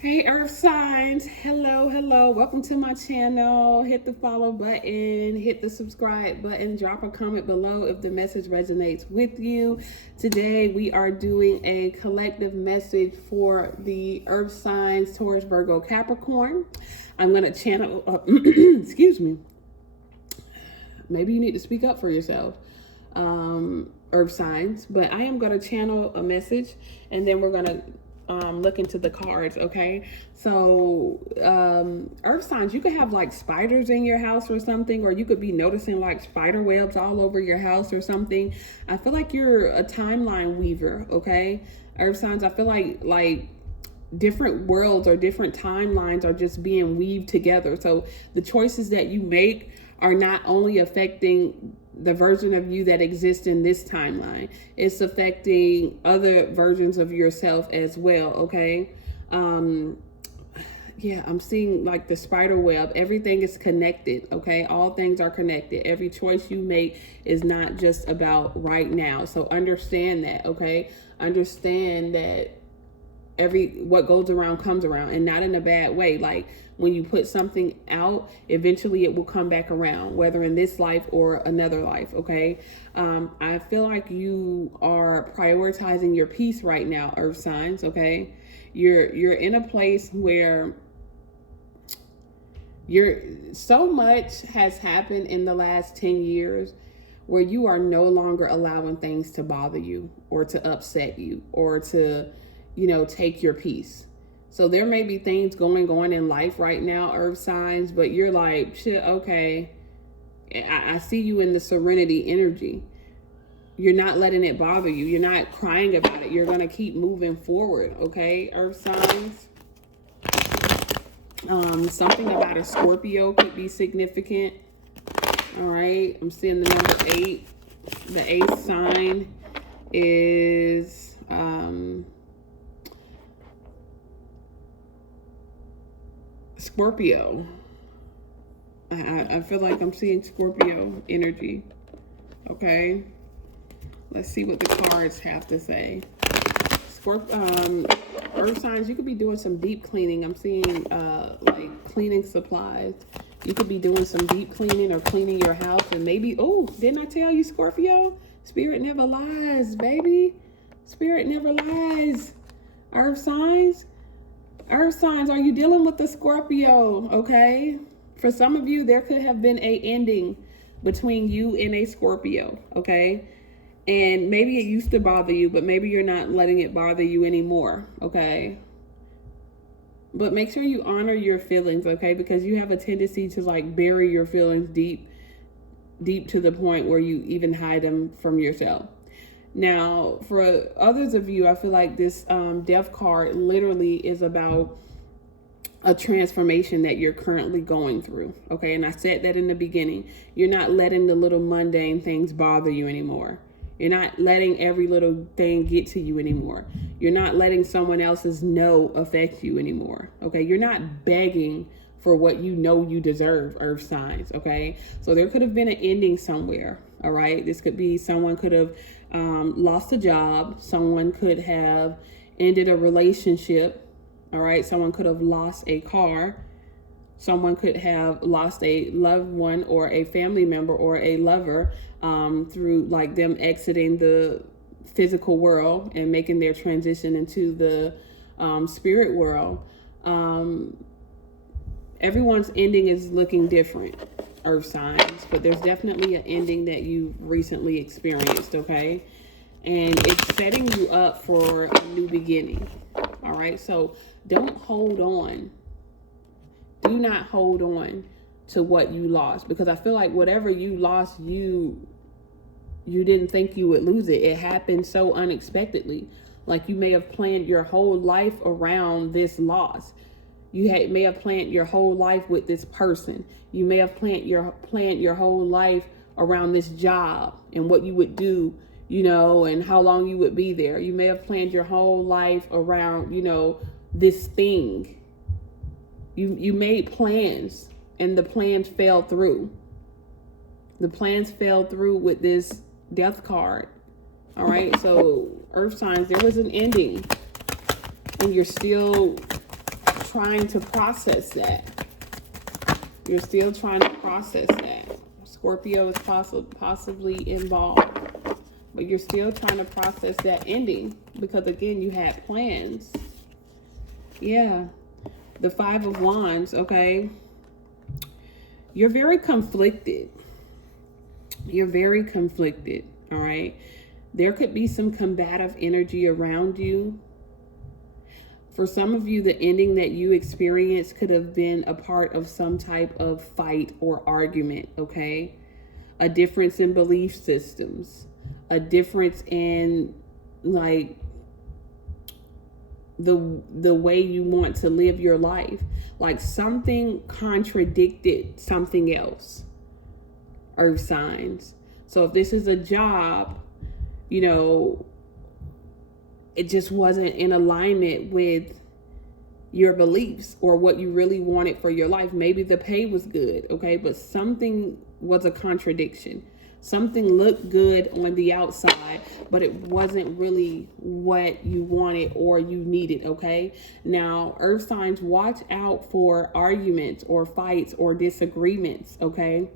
Hey Earth signs, hello, welcome to my channel. Hit the follow button, hit the subscribe button, drop a comment below if the message resonates with you. Today we are doing a collective message for the Earth signs, Taurus, Virgo, Capricorn. I'm going to channel, excuse me, maybe you need to speak up for yourself. Earth signs, but I am going to channel a message and then we're going to look into the cards. Okay, so earth signs, you could have like spiders in your house or something, or you could be noticing like spider webs all over your house or something. I feel like you're a timeline weaver. Okay, earth signs, I feel like different worlds or different timelines are just being weaved together. So the choices that you make are not only affecting the version of you that exists in this timeline, it's affecting other versions of yourself as well. Okay, yeah, I'm seeing like the spider web. Everything is connected. Okay, all things are connected. Every choice you make is not just about right now. So understand that. Okay, understand that what goes around comes around, and not in a bad way. Like when you put something out, eventually it will come back around, whether in this life or another life. Okay, I feel like you are prioritizing your peace right now, earth signs. Okay, you're in a place where so much has happened in the last 10 years where you are no longer allowing things to bother you or to upset you or to take your peace. So there may be things going on in life right now, earth signs, but you're like, shit, okay, I see you in the serenity energy. You're not letting it bother you. You're not crying about it. You're going to keep moving forward. Okay, earth signs. Something about a Scorpio could be significant. All right, I'm seeing the number 8. The 8th sign is Scorpio. I feel like I'm seeing Scorpio energy. Okay, let's see what the cards have to say. Earth signs, you could be doing some deep cleaning. I'm seeing like cleaning supplies. You could be doing some deep cleaning or cleaning your house, and maybe, oh, didn't I tell you, Scorpio? Spirit never lies, baby. Spirit never lies. Earth signs. Earth signs, are you dealing with the Scorpio? Okay, for some of you, there could have been a ending between you and a Scorpio. Okay, and maybe it used to bother you, but maybe you're not letting it bother you anymore. Okay, but make sure you honor your feelings. Okay, because you have a tendency to like bury your feelings deep to the point where you even hide them from yourself. Now, for others of you, I feel like this death card literally is about a transformation that you're currently going through. Okay, and I said that in the beginning. You're not letting the little mundane things bother you anymore. You're not letting every little thing get to you anymore. You're not letting someone else's no affect you anymore. Okay, you're not begging for what you know you deserve, earth signs. Okay, so there could have been an ending somewhere. All right, this could be someone could have lost a job. Someone could have ended a relationship. All right, someone could have lost a car. Someone could have lost a loved one or a family member or a lover through like them exiting the physical world and making their transition into the spirit world. Everyone's ending is looking different, earth signs, but there's definitely an ending that you've recently experienced. Okay, and it's setting you up for a new beginning. All right, so don't hold on. Do not hold on to what you lost, because I feel like whatever you lost, you didn't think you would lose it. It happened so unexpectedly. Like you may have planned your whole life around this loss. You may have planned your whole life with this person. You may have planned your whole life around this job and what you would do, and how long you would be there. You may have planned your whole life around, this thing. You made plans and the plans fell through. The plans fell through with this death card. All right, so earth signs, there was an ending and you're still trying to process that. You're still trying to process that. Scorpio is possibly involved. But you're still trying to process that ending. Because again, you had plans. Yeah. The Five of Wands, okay? You're very conflicted. You're very conflicted, all right? There could be some combative energy around you. For some of you, the ending that you experienced could have been a part of some type of fight or argument, okay? A difference in belief systems, a difference in like the way you want to live your life. Like something contradicted something else. Earth signs. So if this is a job, you know, it just wasn't in alignment with your beliefs or what you really wanted for your life. Maybe the pay was good, okay? But something was a contradiction. Something looked good on the outside, but it wasn't really what you wanted or you needed, okay? Now, earth signs, watch out for arguments or fights or disagreements, okay?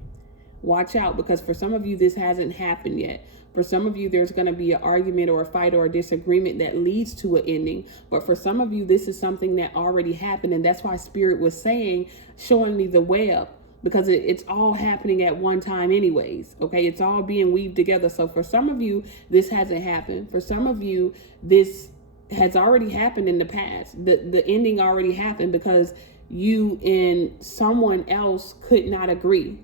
Watch out, because for some of you, this hasn't happened yet. For some of you, there's going to be an argument or a fight or a disagreement that leads to an ending. But for some of you, this is something that already happened. And that's why Spirit was saying, showing me the web, because it's all happening at one time anyways. Okay, it's all being weaved together. So for some of you, this hasn't happened. For some of you, this has already happened in the past. The ending already happened because you and someone else could not agree.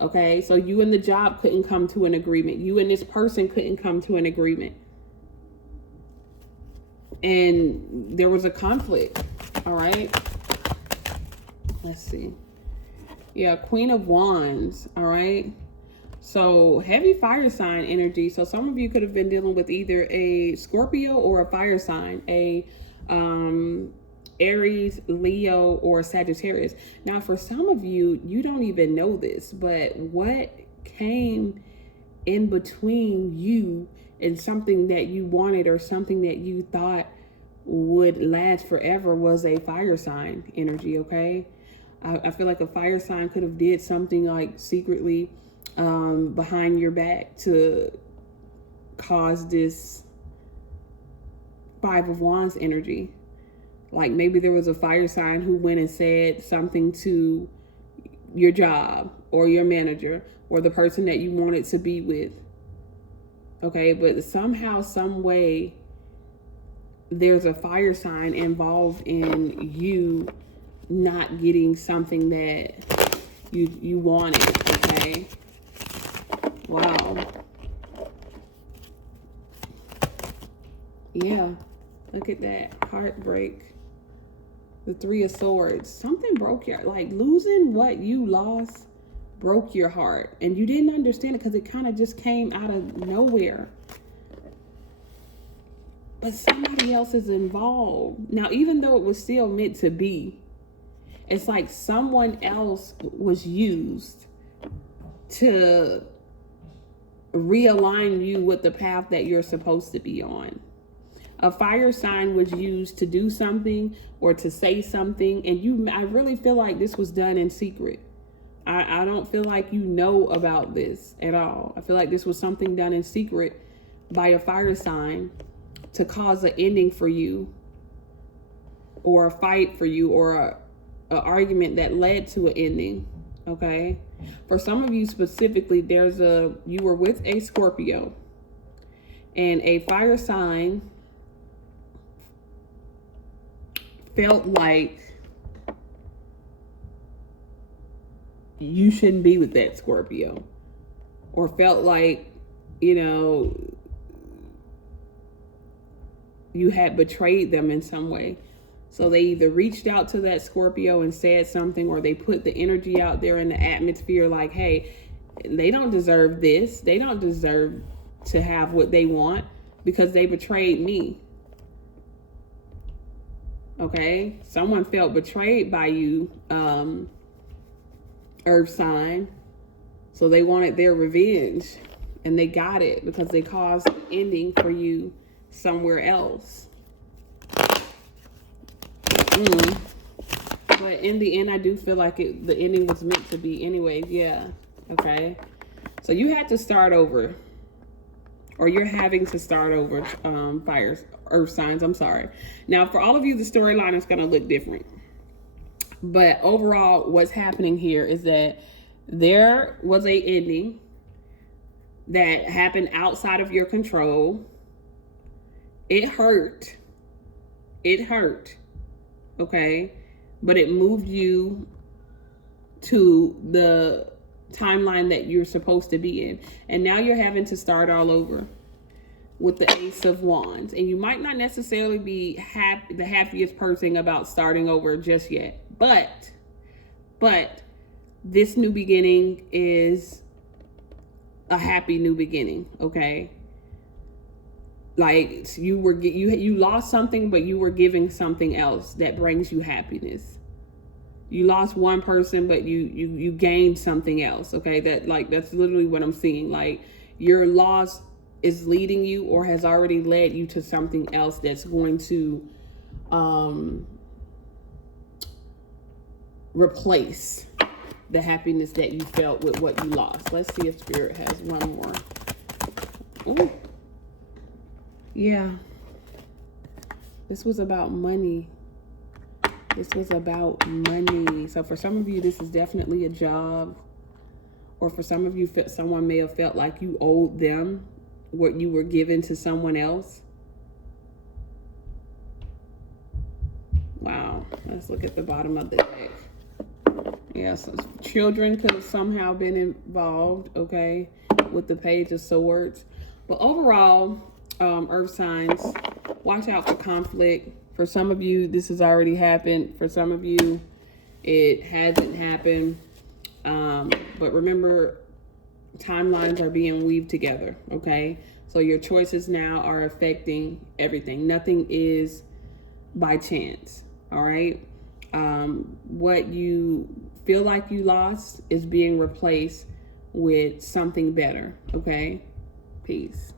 Okay, so you and the job couldn't come to an agreement. You and this person couldn't come to an agreement. And there was a conflict. All right. Let's see. Yeah, Queen of Wands. All right. So heavy fire sign energy. So some of you could have been dealing with either a Scorpio or a fire sign, a Aries, Leo, or Sagittarius. Now, for some of you, you don't even know this, but what came in between you and something that you wanted or something that you thought would last forever was a fire sign energy, okay? I feel like a fire sign could have did something like secretly behind your back to cause this Five of Wands energy. Like maybe there was a fire sign who went and said something to your job or your manager or the person that you wanted to be with. Okay, but somehow, some way, there's a fire sign involved in you not getting something that you wanted, okay? Wow. Yeah, look at that. Heartbreak. The Three of Swords. Something broke your, like losing what you lost broke your heart. And you didn't understand it because it kind of just came out of nowhere. But somebody else is involved. Now, even though it was still meant to be, it's like someone else was used to realign you with the path that you're supposed to be on. A fire sign was used to do something or to say something. And I really feel like this was done in secret. I don't feel like you know about this at all. I feel like this was something done in secret by a fire sign to cause an ending for you, or a fight for you, or an argument that led to an ending. Okay. For some of you specifically, you were with a Scorpio and a fire sign felt like you shouldn't be with that Scorpio, or felt like, you had betrayed them in some way. So they either reached out to that Scorpio and said something, or they put the energy out there in the atmosphere like, hey, they don't deserve this. They don't deserve to have what they want because they betrayed me. Okay, someone felt betrayed by you, Earth sign. So they wanted their revenge, and they got it because they caused an ending for you somewhere else. But in the end, I do feel like the ending was meant to be anyway. Yeah. Okay. So you had to start over. Or you're having to start over, earth signs. I'm sorry. Now, for all of you, the storyline is going to look different. But overall, what's happening here is that there was a ending that happened outside of your control. It hurt. It hurt. Okay? But it moved you to the timeline that you're supposed to be in. And now you're having to start all over with the Ace of Wands. And you might not necessarily be the happiest person about starting over just yet. But this new beginning is a happy new beginning, okay? Like you lost something, but you were giving something else that brings you happiness. You lost one person, but you gained something else, okay? That's literally what I'm seeing. Like, your loss is leading you or has already led you to something else that's going to replace the happiness that you felt with what you lost. Let's see if Spirit has one more. Ooh. Yeah. This was about money. This was about money. So for some of you, this is definitely a job. Or for some of you, someone may have felt like you owed them what you were given to someone else. Wow. Let's look at the bottom of the deck. Yes, children could have somehow been involved, okay, with the Page of Swords. But overall, earth signs, watch out for conflict. For some of you, this has already happened. For some of you, it hasn't happened. But remember, timelines are being weaved together, okay? So your choices now are affecting everything. Nothing is by chance, all right? What you feel like you lost is being replaced with something better, okay? Peace.